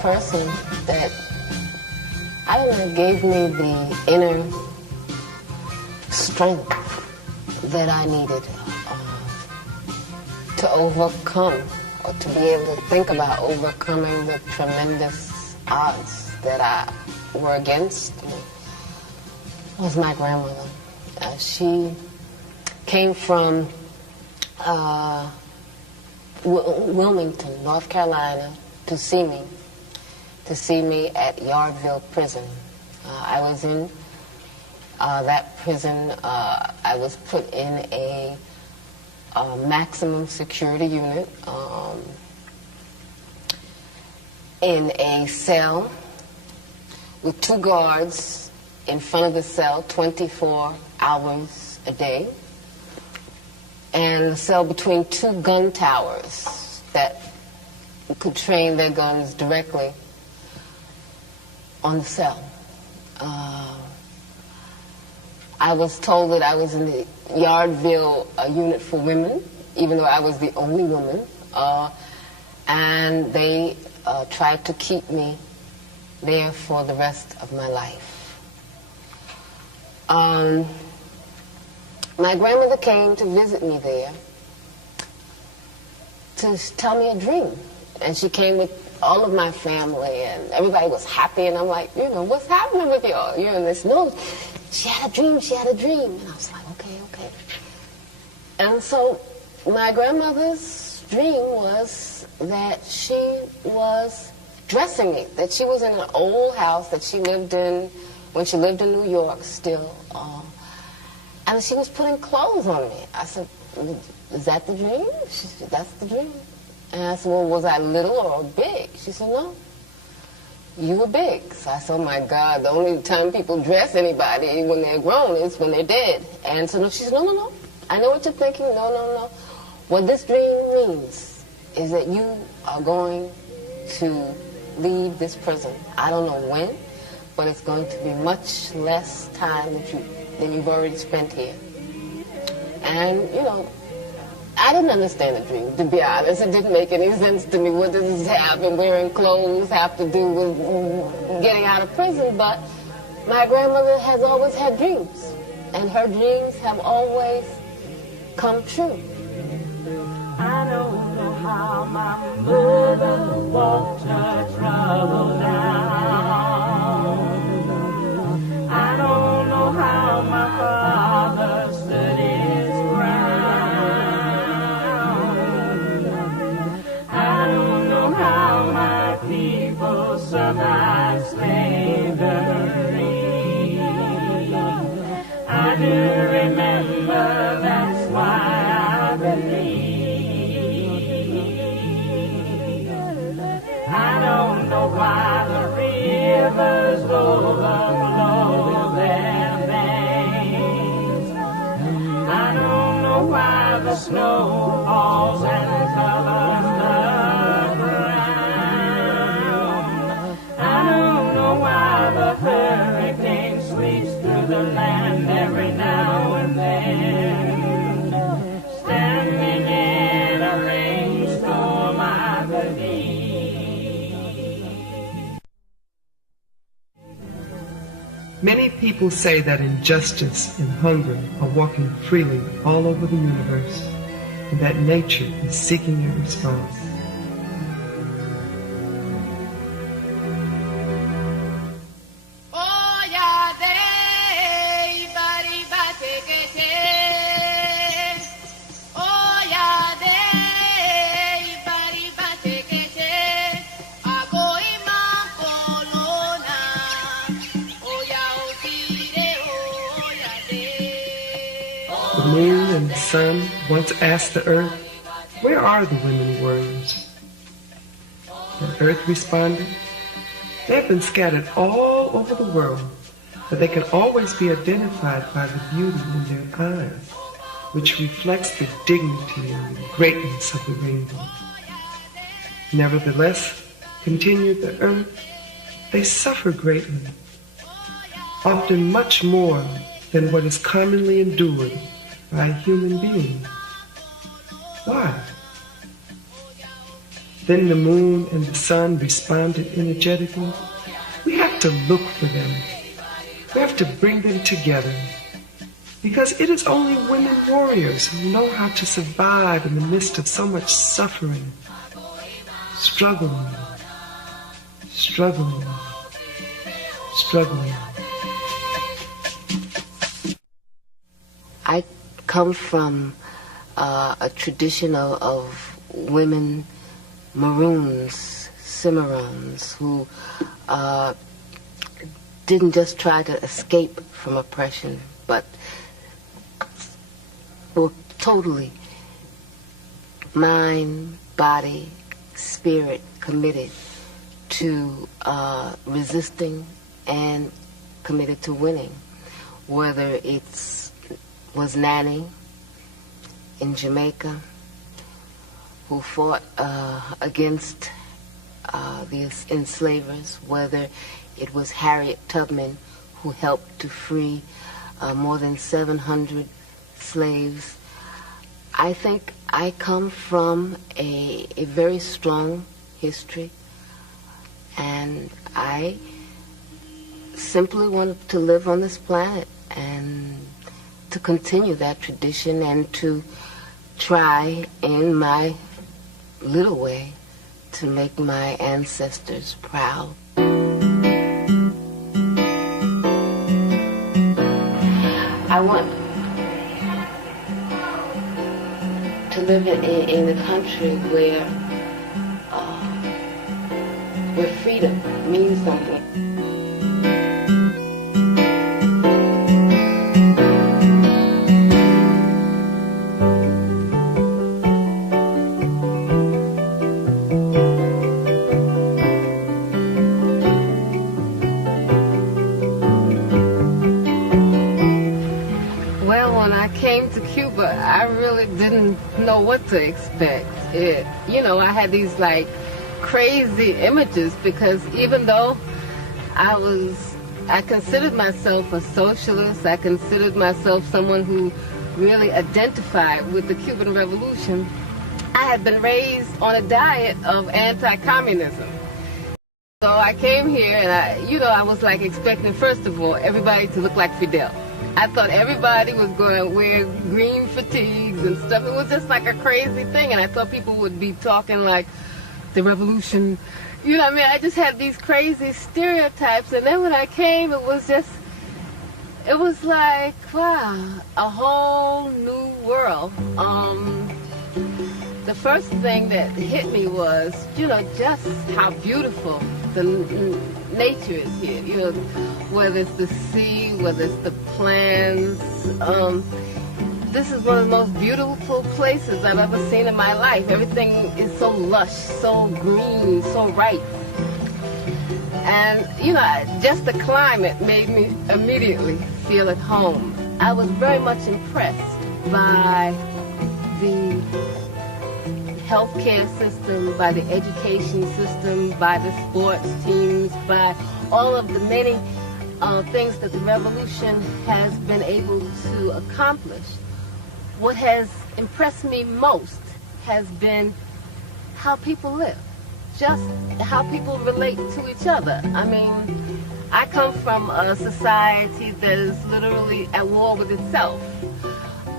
person that, I don't know, gave me the inner strength that I needed to overcome, or to be able to think about overcoming the tremendous odds that were against me. It was my grandmother. She came from Wilmington, North Carolina, to see me at Yardville Prison. I was in that prison. I was put in a maximum security unit, in a cell with 2 guards in front of the cell 24 hours a day, and a cell between 2 gun towers that could train their guns directly on the cell. I was told that I was in the Yardville unit for women, even though I was the only woman, and they tried to keep me there for the rest of my life. My grandmother came to visit me there to tell me a dream, and she came with all of my family, and everybody was happy, and I'm like, what's happening with y'all? And this, no, she had a dream, and I was like, okay. And so my grandmother's dream was that she was dressing me, that she was in an old house that she lived in when she lived in New York still, and she was putting clothes on me. I said, is that the dream? She said, that's the dream. And I said, well, was I little or big? She said, no, you were big. So I said, oh my God, the only time people dress anybody when they're grown is when they're dead. And so she said, no, I know what you're thinking, no. What this dream means is that you are going to leave this prison. I don't know when, but it's going to be much less time than you've already spent here. And, I didn't understand the dream, to be honest. It didn't make any sense to me. What does this have and wearing clothes have to do with getting out of prison? But my grandmother has always had dreams, and her dreams have always come true. I don't know how my mother walked her trouble down. I don't know how my father stood his ground. I don't know how my people survived slavery. I do remember, that's why I believe. I don't know why the rivers overflow their banks. I don't know why the snow falls and covers the ground. I don't know why the hurricane sweeps through the land every now and then. Standing in a rainstorm, I believe. Many people say that injustice and hunger are walking freely all over the universe, and that nature is seeking a response. The moon and the sun once asked the earth, where are the women worms? And earth responded, they have been scattered all over the world, but they can always be identified by the beauty in their eyes, which reflects the dignity and the greatness of the rainbow. Nevertheless, continued the earth, they suffer greatly, often much more than what is commonly endured by a human being. Why? Then the moon and the sun responded energetically. We have to look for them. We have to bring them together. Because it is only women warriors who know how to survive in the midst of so much suffering, struggling, struggling, struggling. I come from a tradition of women maroons, cimarrons, who didn't just try to escape from oppression, but were totally mind, body, spirit committed to resisting and committed to winning. Whether was Nanny in Jamaica, who fought against the enslavers, whether it was Harriet Tubman, who helped to free more than 700 slaves. I think I come from a very strong history, and I simply wanted to live on this planet and to continue that tradition and to try in my little way to make my ancestors proud. I want to live in a country where freedom means something. I really didn't know what to expect. I had these like crazy images, because even though I considered myself a socialist, I considered myself someone who really identified with the Cuban Revolution, I had been raised on a diet of anti-communism. So I came here and I was like expecting, first of all, everybody to look like Fidel. I thought everybody was going to wear green fatigues and stuff. It was just like a crazy thing, and I thought people would be talking like the revolution. You know what I mean? I just had these crazy stereotypes, and then when I came, it was like, wow, a whole new world. The first thing that hit me was, just how beautiful the nature is here. Whether it's the sea, whether it's the plants. This is one of the most beautiful places I've ever seen in my life. Everything is so lush, so green, so ripe. And, just the climate made me immediately feel at home. I was very much impressed by the healthcare system, by the education system, by the sports teams, by all of the many things that the revolution has been able to accomplish. What has impressed me most has been how people live, just how people relate to each other. I mean, I come from a society that is literally at war with itself.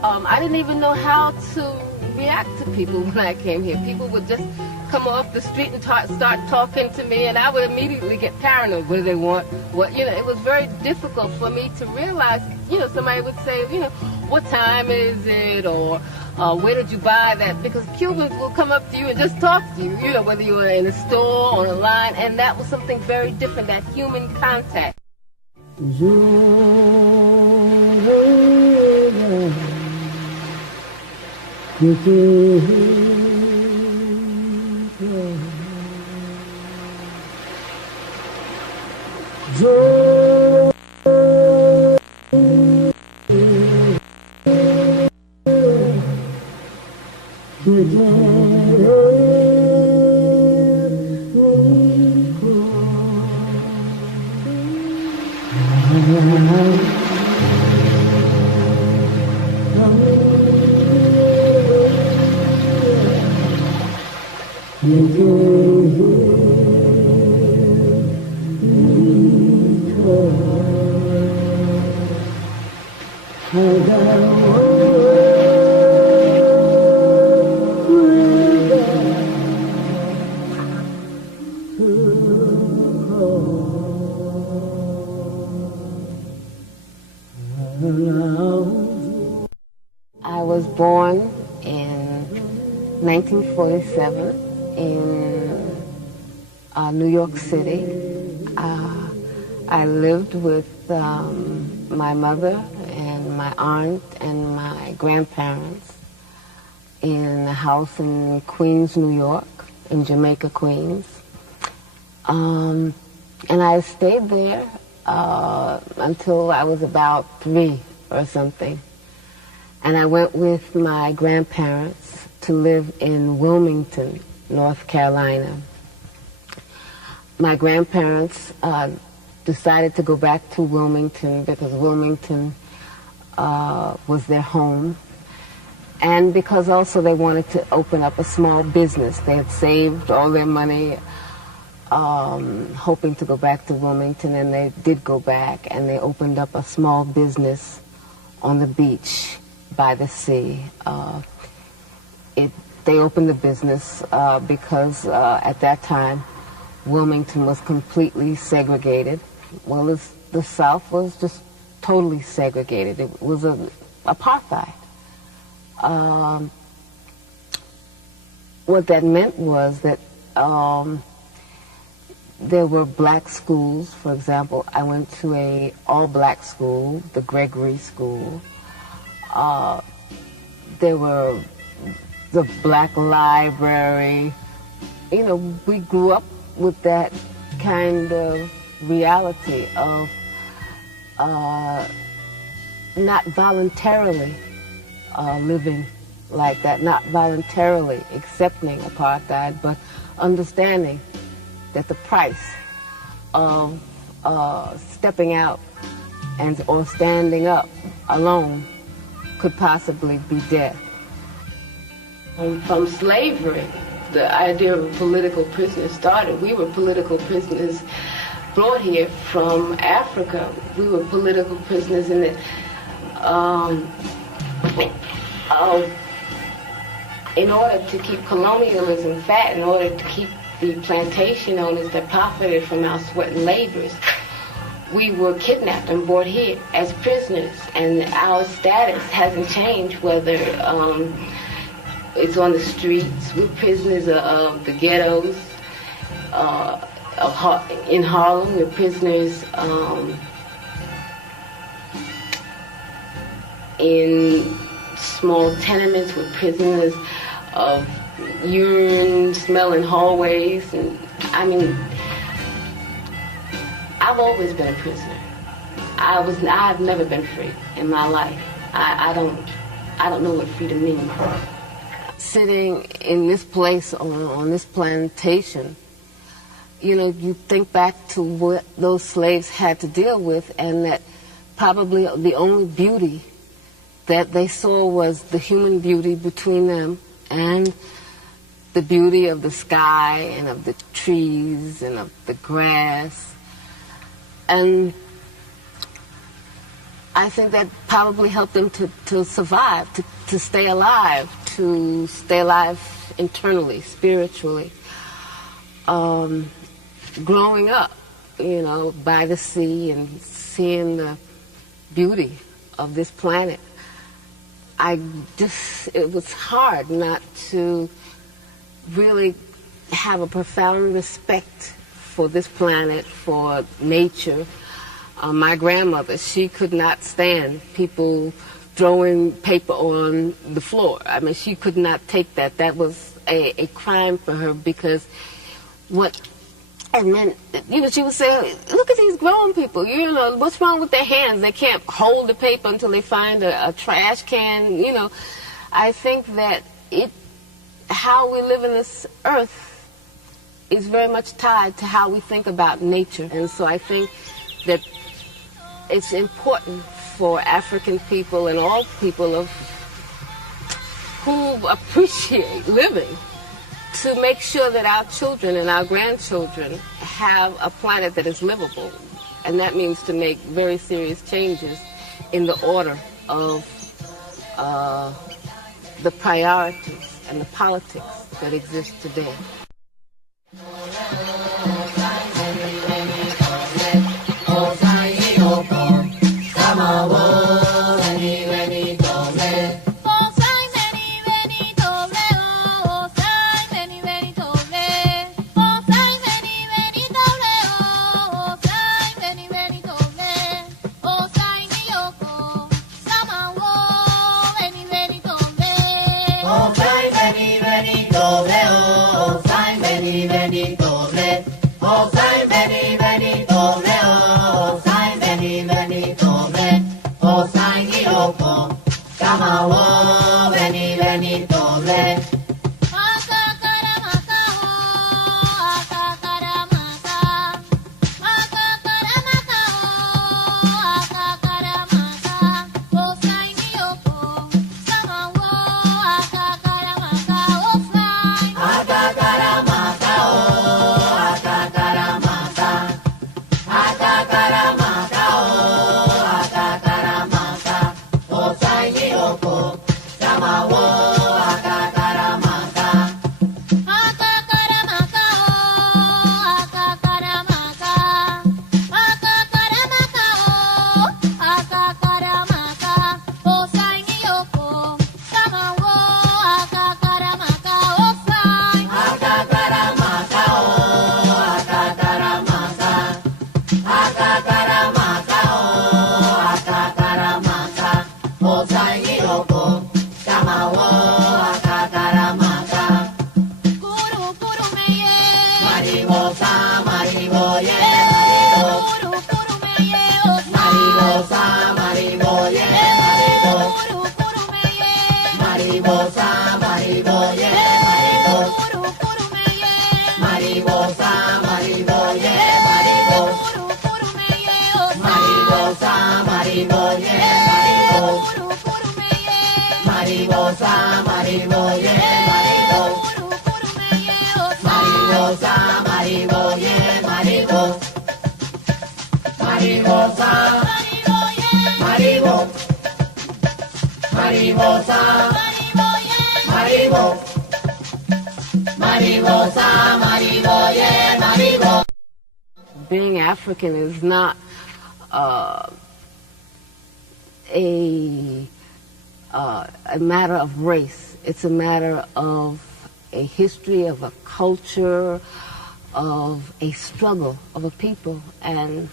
I didn't even know how to react to people when I came here. People would just come off the street and start talking to me, and I would immediately get paranoid. What do they want? It was very difficult for me to realize, somebody would say, what time is it? Or where did you buy that? Because Cubans will come up to you and just talk to you, whether you were in a store or on a line, and that was something very different, that human contact. I was born in 1947 in New York City. I lived with my mother and my aunt and my grandparents in a house in Queens, New York, in Jamaica, Queens. And I stayed there until I was about 3 or something. And I went with my grandparents to live in Wilmington, North Carolina. My grandparents decided to go back to Wilmington because Wilmington was their home. And because also they wanted to open up a small business. They had saved all their money hoping to go back to Wilmington, and they did go back, and they opened up a small business on the beach by the sea. They opened the business because at that time Wilmington was completely segregated. Well, the South was just totally segregated. It was apartheid. What that meant was that there were black schools. For example, I went to a all-black school, the Gregory School. There were the black library. You know, we grew up with that kind of reality of not voluntarily living like that, not voluntarily accepting apartheid, but understanding that the price of stepping out or standing up alone could possibly be death. From slavery, the idea of a political prisoner started. We were political prisoners brought here from Africa. We were political prisoners in the in order to keep colonialism fat, in order to keep the plantation owners that profited from our sweat and labors, we were kidnapped and brought here as prisoners, and our status hasn't changed, whether it's on the streets. We're prisoners of the ghettos in Harlem. We're prisoners in small tenements. We're prisoners of urine smelling hallways. And I mean, I've always been a prisoner. I've never been free in my life. I don't know what freedom means. Sitting in this place on this plantation, you know, you think back to what those slaves had to deal with, and that probably the only beauty that they saw was the human beauty between them and the beauty of the sky and of the trees and of the grass. And I think that probably helped them to survive, to stay alive internally, spiritually. Growing up, you know, by the sea and seeing the beauty of this planet, it was hard not to really have a profound respect for this planet, for nature. My grandmother, she could not stand people throwing paper on the floor. I mean, she could not take that. That was a crime for her, because and then, you know, she would say, look at these grown people, you know, what's wrong with their hands? They can't hold the paper until they find a trash can, you know. I think that how we live in this earth is very much tied to how we think about nature. And so I think that it's important for African people and all people who appreciate living to make sure that our children and our grandchildren have a planet that is livable. And that means to make very serious changes in the order of the priorities and the politics that exist today. Being African is not a matter of race. It's a matter of a history, of a culture, of a struggle of a people. And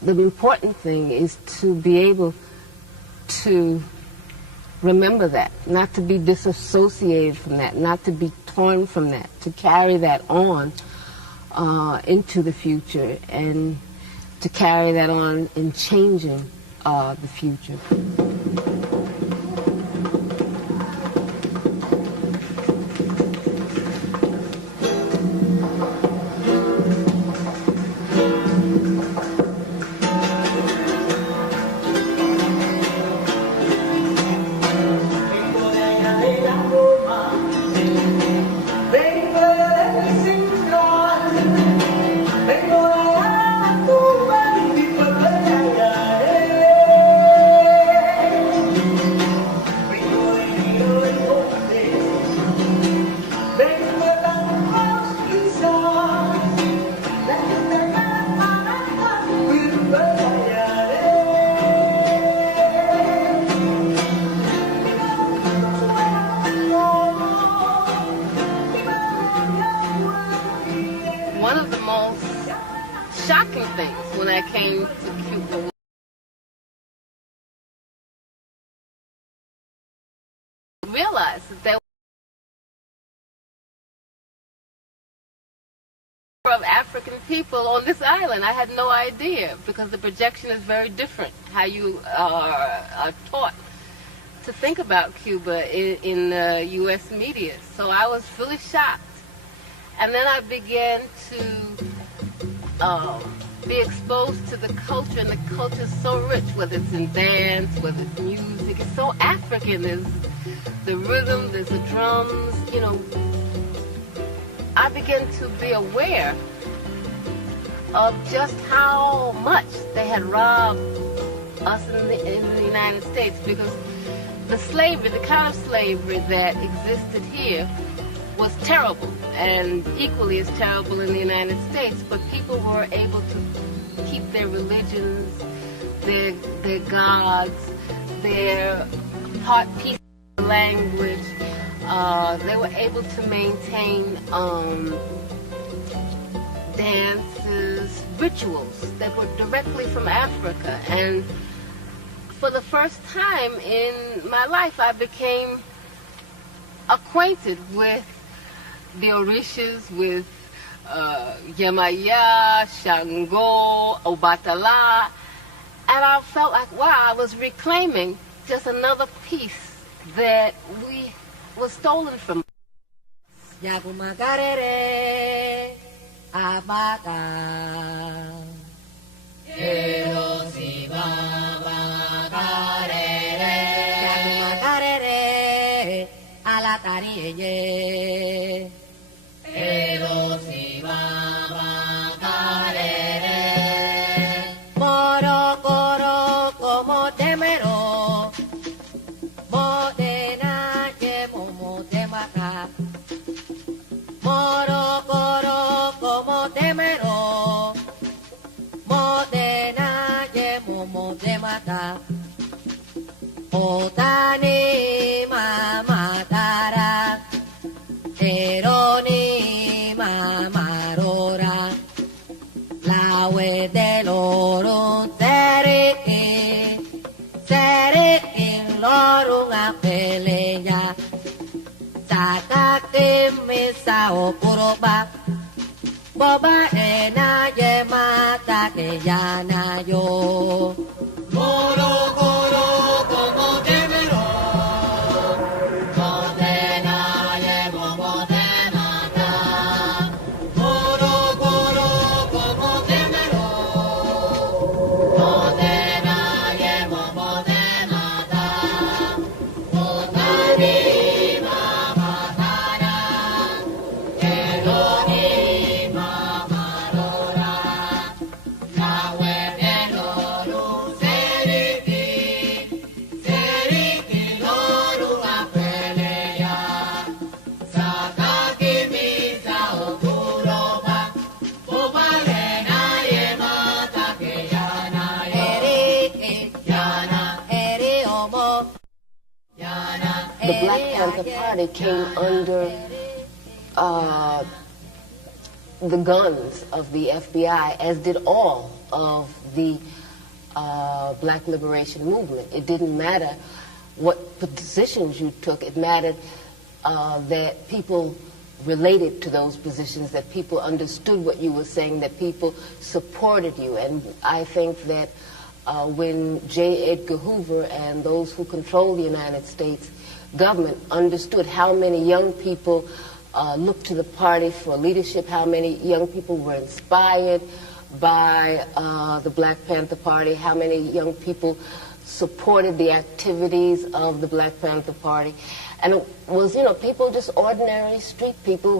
the important thing is to be able to remember that, not to be disassociated from that, not to be torn from that, to carry that on into the future and to carry that on in changing the future. One of the most shocking things when I came to Cuba realized that there were of African people on this island. I had no idea because the projection is very different, how you are taught to think about Cuba in the U.S. media. So I was really shocked. And then I began to be exposed to the culture, and the culture is so rich, whether it's in dance, whether it's music. It's so African. There's the rhythm, there's the drums, you know, began to be aware of just how much they had robbed us in the United States, because the slavery, the kind of slavery that existed here was terrible and equally as terrible in the United States, but people were able to keep their religions, their gods, their part piece of language. They were able to maintain dances, rituals that were directly from Africa. And for the first time in my life, I became acquainted with the Orishas, with Yemaya, Shango, Obatala, and I felt like, wow, I was reclaiming just another piece that was stolen from us. Yagumagarere, Abaka, Erosiba, Yagumagarere, Alatariye, Erosiba, Moro, Coro, como temero, Modena, Yemomo, Temaka. Moro, coro, como temero, modena, yemomo, te mata. Otani, mamatara, eroni, mamarora, laue del oro, seriki, lorun a peleya. Sakake misa okuroba, boba ena yemata ke yana yo. Moro koro como temero, modena yemomo temata. Moro koro como temero, modena yemomo temata. Otani. The Black Panther Party came under the guns of the FBI, as did all of the Black Liberation Movement. It didn't matter what positions you took. It mattered that people related to those positions, that people understood what you were saying, that people supported you. And I think that when J. Edgar Hoover and those who control the United States government understood how many young people looked to the party for leadership, how many young people were inspired by the Black Panther Party, how many young people supported the activities of the Black Panther Party. And it was, you know, people, just ordinary street people,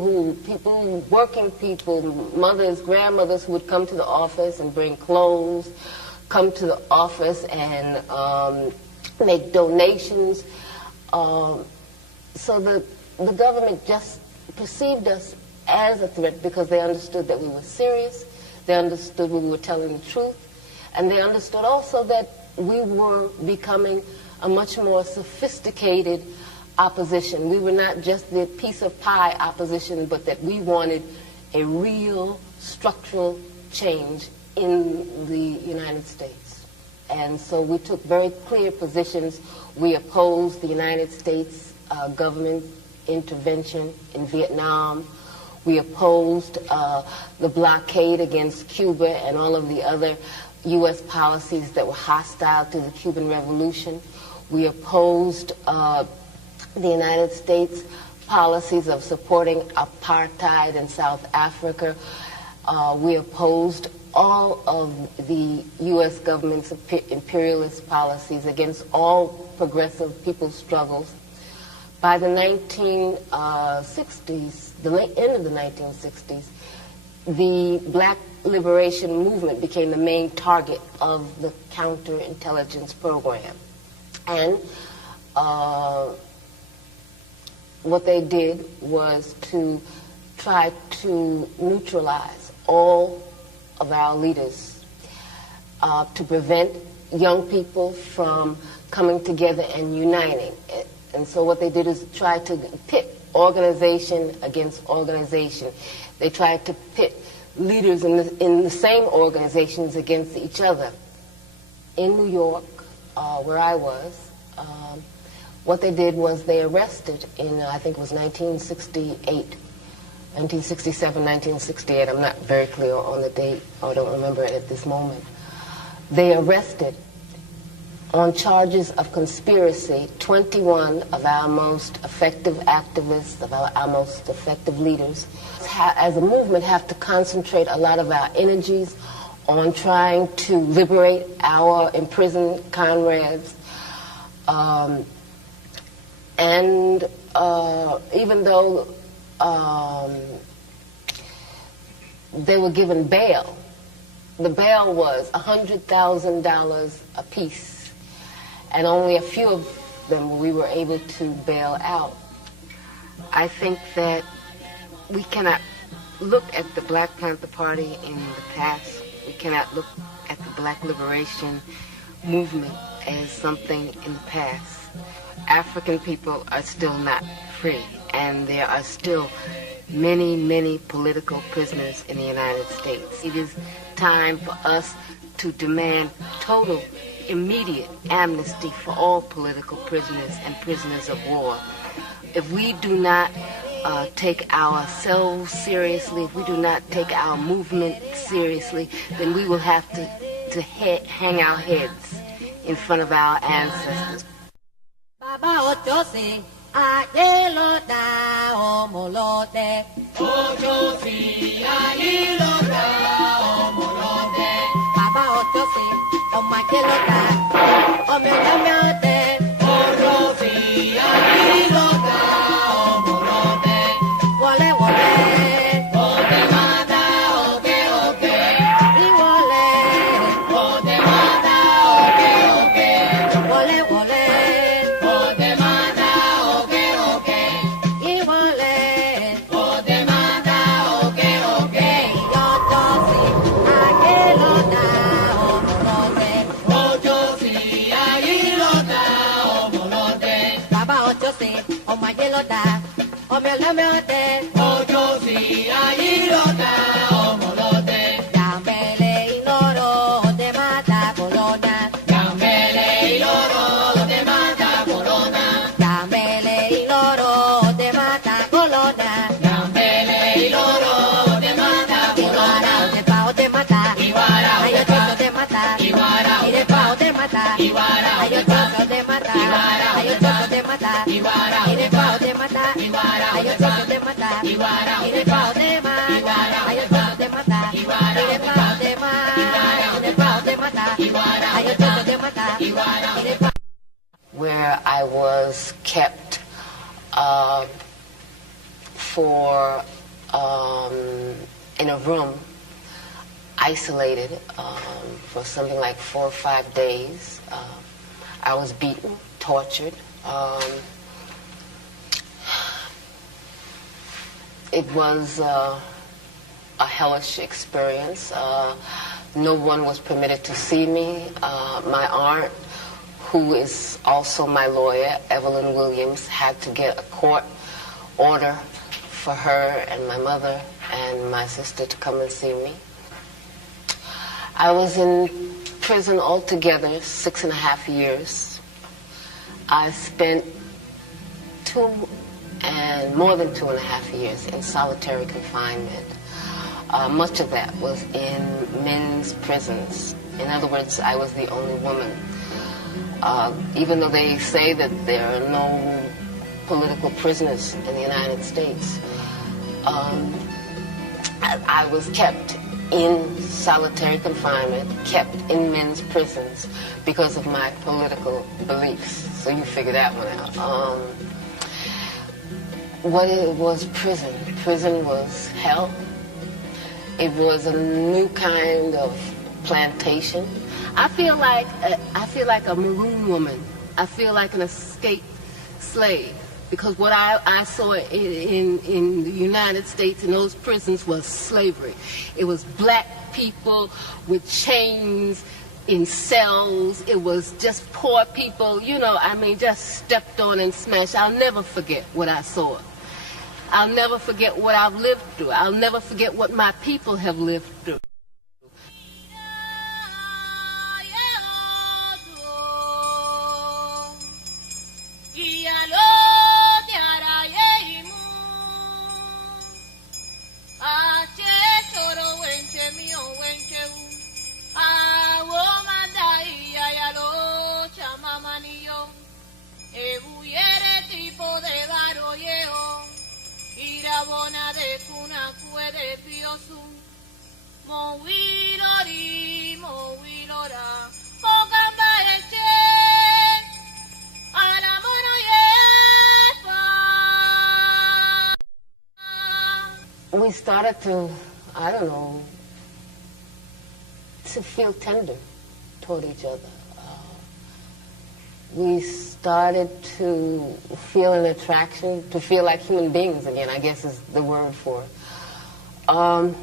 working people, mothers, grandmothers who would come to the office and bring clothes, come to the office and make donations. So the government just perceived us as a threat because they understood that we were serious, they understood we were telling the truth, and they understood also that we were becoming a much more sophisticated opposition. We were not just the piece of pie opposition, but that we wanted a real structural change in the United States. And so we took very clear positions. We opposed the United States government intervention in Vietnam. We opposed the blockade against Cuba and all of the other U.S. policies that were hostile to the Cuban Revolution. We opposed the United States policies of supporting apartheid in South Africa. We opposed all of the U.S. government's imperialist policies against all progressive people's struggles. By the 1960s, the late end of the 1960s, the black liberation movement became the main target of the counterintelligence program. And what they did was to try to neutralize all of our leaders, to prevent young people from coming together and uniting. And so what they did is try to pit organization against organization. They tried to pit leaders in the same organizations against each other. In New York, where I was, what they did was they arrested in, I think it was 1967, 1968, I'm not very clear on the date, I don't remember it at this moment. They arrested on charges of conspiracy 21 of our most effective activists, of our most effective leaders. As a movement, have to concentrate a lot of our energies on trying to liberate our imprisoned comrades. Even though they were given bail, the bail was $100,000 apiece. And only a few of them we were able to bail out. I think that we cannot look at the Black Panther Party in the past. We cannot look at the Black Liberation Movement as something in the past. African people are still not free, and there are still many, many political prisoners in the United States. It is time for us to demand total immediate amnesty for all political prisoners and prisoners of war. If we do not take ourselves seriously, if we do not take our movement seriously, then we will have to hang our heads in front of our ancestors. Baba Ochosi, Ayeloda, Omolode. Ochosi, Ayeloda, Omolode. Baba Ochosi, Omayeloda, Omelomeode. Ochosi, Ayeloda, Omolode. Wole, wole. Ode mada, oge, oge. Iwole. Ode mada, oge, oge. Wole, wole. Ode mada, oge, oge. Iwole. Ode mada, oge, oge. Yotosi, Ayeloda, Omolode. Ochosi, Ayeloda, Omolode. Baba Ochosi, Omayeloda, Omelomeode. Ochosi, Ayeloda, Omolode. Yambele inoro, de mata corona. Yambele inoro, de mata corona. Yambele inoro, de mata corona. Yambele inoro, de mata corona. De pao de mata. Iguara, ayo chocho de mata. Iguara, y de pao de mata. Iguara, ayo chocho de mata. Iguara, ayo chocho de mata. Iguara, y de pao de mata. Iguara, ayo chocho de mata. Iguara, y de pao de mata. Iguara, ayo chocho de mata. Iguara, y de pao de mata. Iguara, y de pao de mata. Iguara, ayo chocho de mata. Iguara, y de pao. Where I was kept in a room, isolated for something like 4 or 5 days. I was beaten, tortured. It was a hellish experience. No one was permitted to see me. My aunt, who is also my lawyer, Evelyn Williams, had to get a court order for her and my mother and my sister to come and see me. I was in prison altogether 6.5 years. I spent more than 2.5 years in solitary confinement. Much of that was in men's prisons. In other words, I was the only woman. Even though they say that there are no political prisoners in the United States, I was kept in solitary confinement, kept in men's prisons because of my political beliefs. So you figure that one out. what it was prison. Prison was hell. It was a new kind of plantation. I feel like a maroon woman. I feel like an escaped slave, because what I saw in the United States in those prisons was slavery. It was black people with chains in cells. It was just poor people, just stepped on and smashed. I'll never forget what I saw. I'll never forget what I've lived through. I'll never forget what my people have lived through. Bona de cuna puede piosu, movilori, movilora, ogamba eche, aramono yepa. We started to, to feel tender toward each other. We started to feel an attraction, to feel like human beings again, I guess is the word for it. And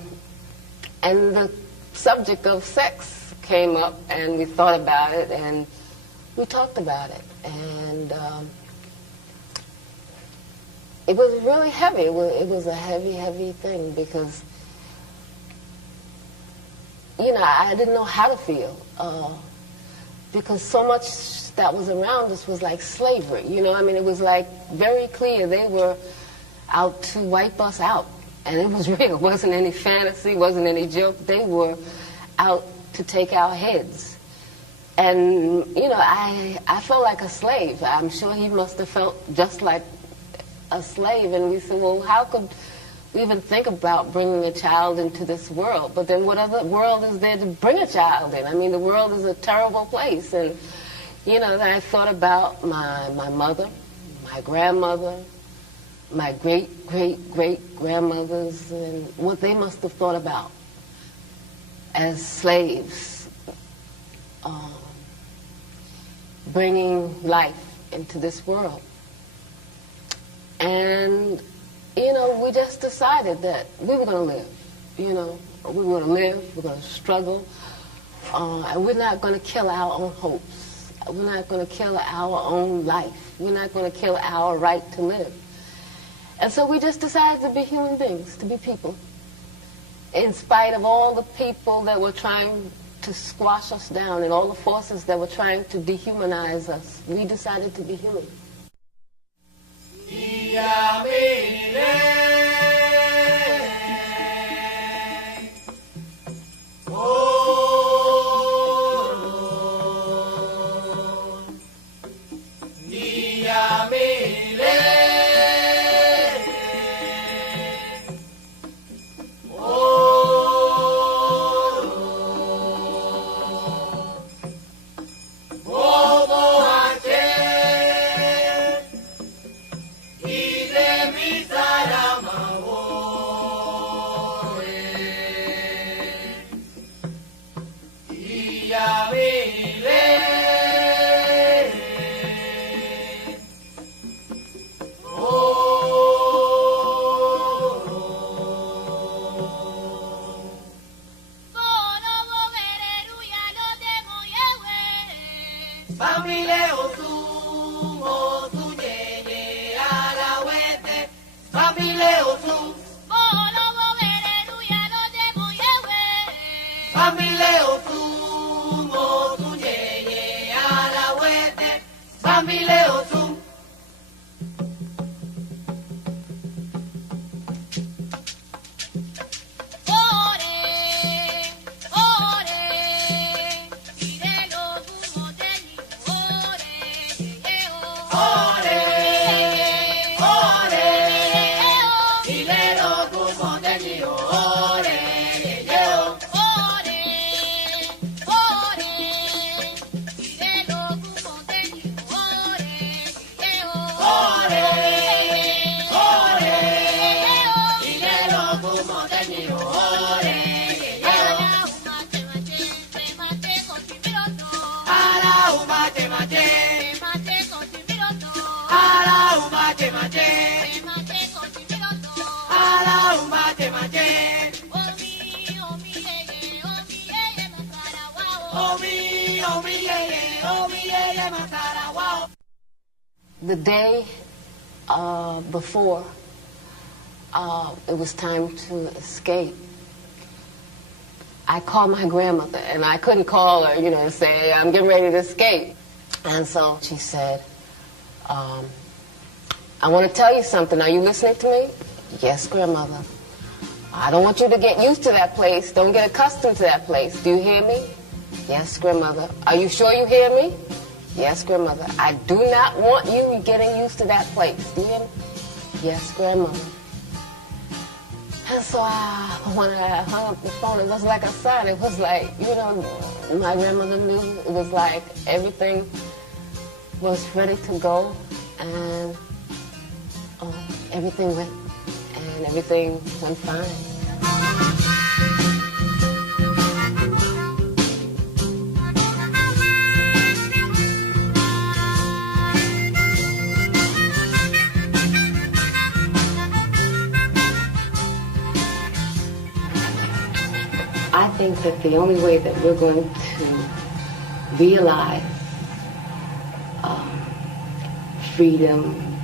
the subject of sex came up, and we thought about it, and we talked about it. And it was really heavy. It was a heavy, heavy thing, because, I didn't know how to feel. Because so much that was around us was like slavery, it was like very clear they were out to wipe us out. And it was real. It wasn't any fantasy, wasn't any joke. They were out to take our heads. And, I felt like a slave. I'm sure he must have felt just like a slave. And we said, well, how could we even think about bringing a child into this world? But then what other world is there to bring a child in? The world is a terrible place. And, I thought about my mother, my grandmother, my great-great-great-grandmothers, and what they must have thought about as slaves, bringing life into this world. And, we just decided that we were going to live, we were going to live, we're going to struggle, and we're not going to kill our own hopes. We're not going to kill our own life. We're not going to kill our right to live. And so we just decided to be human beings, to be people. In spite of all the people that were trying to squash us down and all the forces that were trying to dehumanize us, we decided to be human. Sara The day before it was time to escape, I called my grandmother, and I couldn't call her, and say, I'm getting ready to escape. And so she said, I want to tell you something. Are you listening to me? Yes, grandmother. I don't want you to get used to that place. Don't get accustomed to that place. Do you hear me? Yes, grandmother. Are you sure you hear me? Yes, grandmother. I do not want you getting used to that place. Do you hear me? Yes, grandmother. And so when I hung up the phone, it was like a sign. It was like, my grandmother knew. It was like everything was ready to go, and everything went fine. I think that the only way that we're going to realize freedom,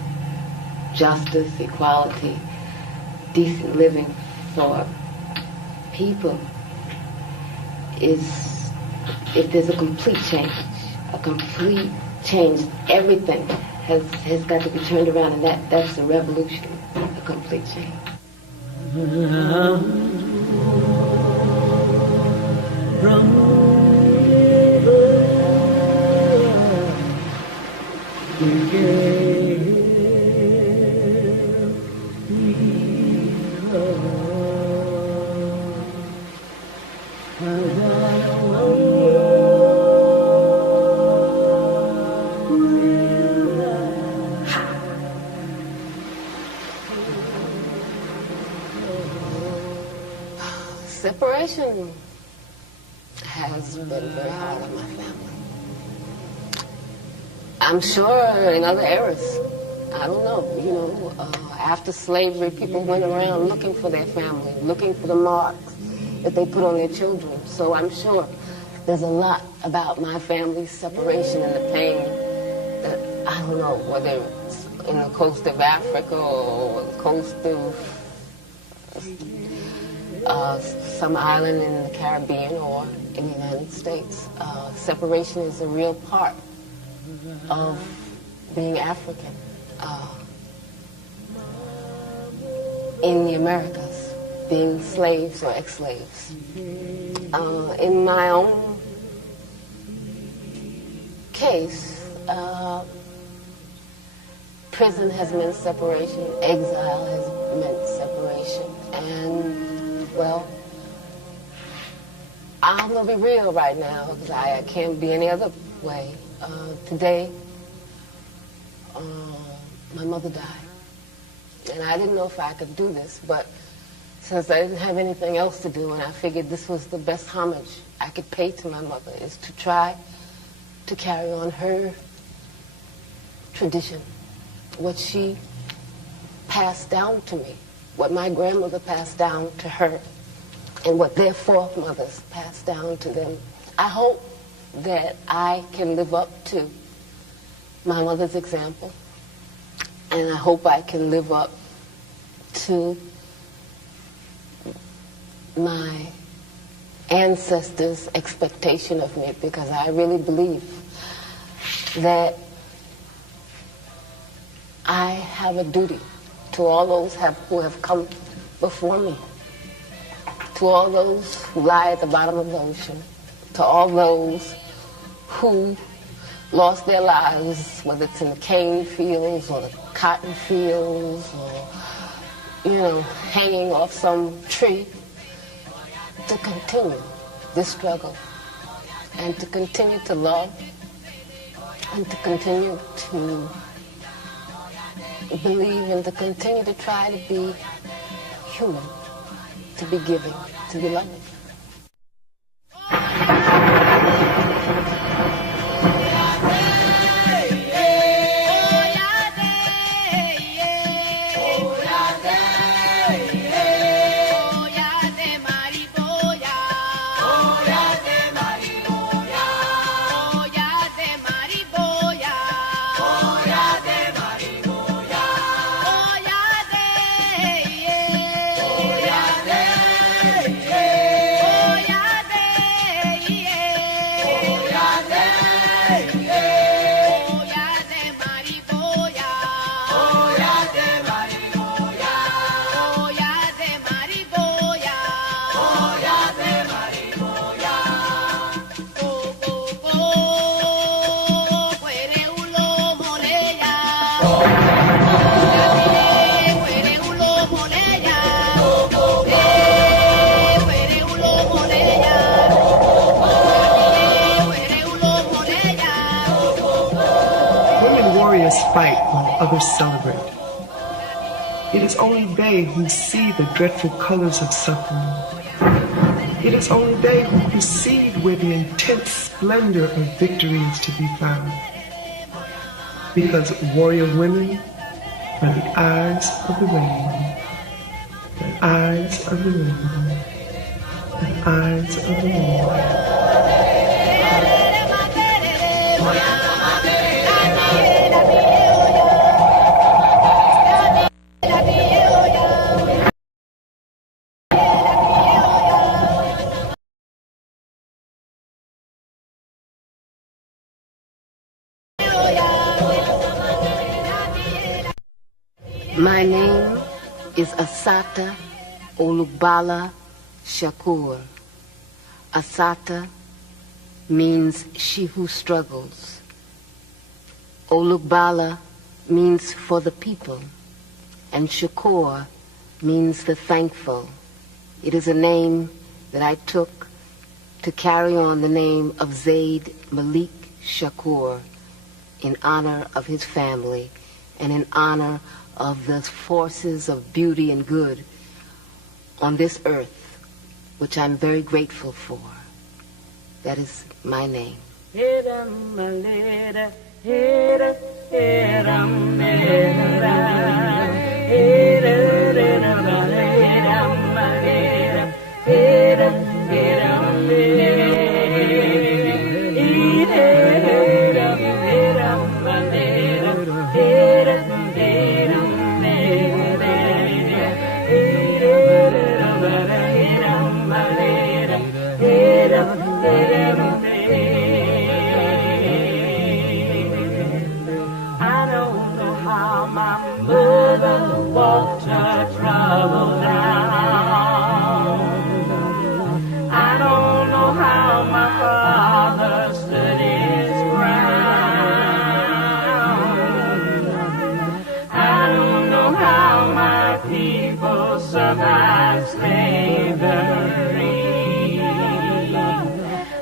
justice, equality, decent living for people is if there's a complete change. A complete change. Everything has got to be turned around, and that's a revolution, a complete change. Separation has been very hard on my family. I'm sure in other eras, I don't know, after slavery, people went around looking for their family, looking for the marks that they put on their children. So I'm sure there's a lot about my family's separation and the pain that, I don't know, whether it's in the coast of Africa or the coast of some island in the Caribbean or in the United States. Separation is a real part of being African in the Americas, being slaves or ex-slaves. In my own case, prison has meant separation, exile has meant separation, and well, I'm going to be real right now because I can't be any other way. Today, my mother died. And I didn't know if I could do this, but since I didn't have anything else to do, and I figured this was the best homage I could pay to my mother, is to try to carry on her tradition, what she passed down to me, what my grandmother passed down to her, and what their foremothers passed down to them. I hope that I can live up to my mother's example, and I hope I can live up to my ancestors' expectation of me, because I really believe that I have a duty to all those who have come before me, to all those who lie at the bottom of the ocean, to all those who lost their lives, whether it's in the cane fields or the cotton fields or, hanging off some tree, to continue this struggle and to continue to love and to continue to believe and to continue to try to be human to be giving, to be loving. Fight while others celebrate. It is only they who see the dreadful colors of suffering. It is only they who perceive where the intense splendor of victory is to be found. Because warrior women are the eyes of the rainbow, the eyes of the rainbow, the eyes of the rainbow. My name is Assata Olugbala Shakur. Assata means she who struggles. Olugbala means for the people, and Shakur means the thankful. It is a name that I took to carry on the name of Zaid Malik Shakur in honor of his family and in honor of the forces of beauty and good on this earth, which I'm very grateful for. That is my name.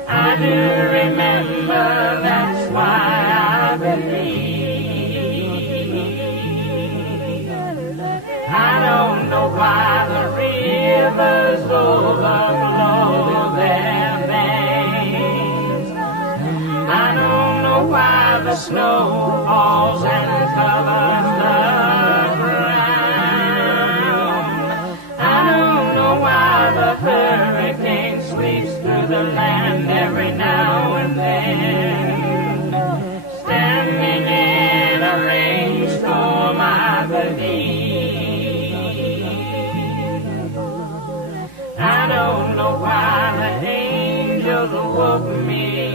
I do remember, that's why I believe. I don't know why the rivers overflow their banks. I don't know why the snow falls and covers the ground. I don't know why the hurricane sweeps through the land every now and then. Standing in a rainstorm, I believe. I don't know why the angels woke me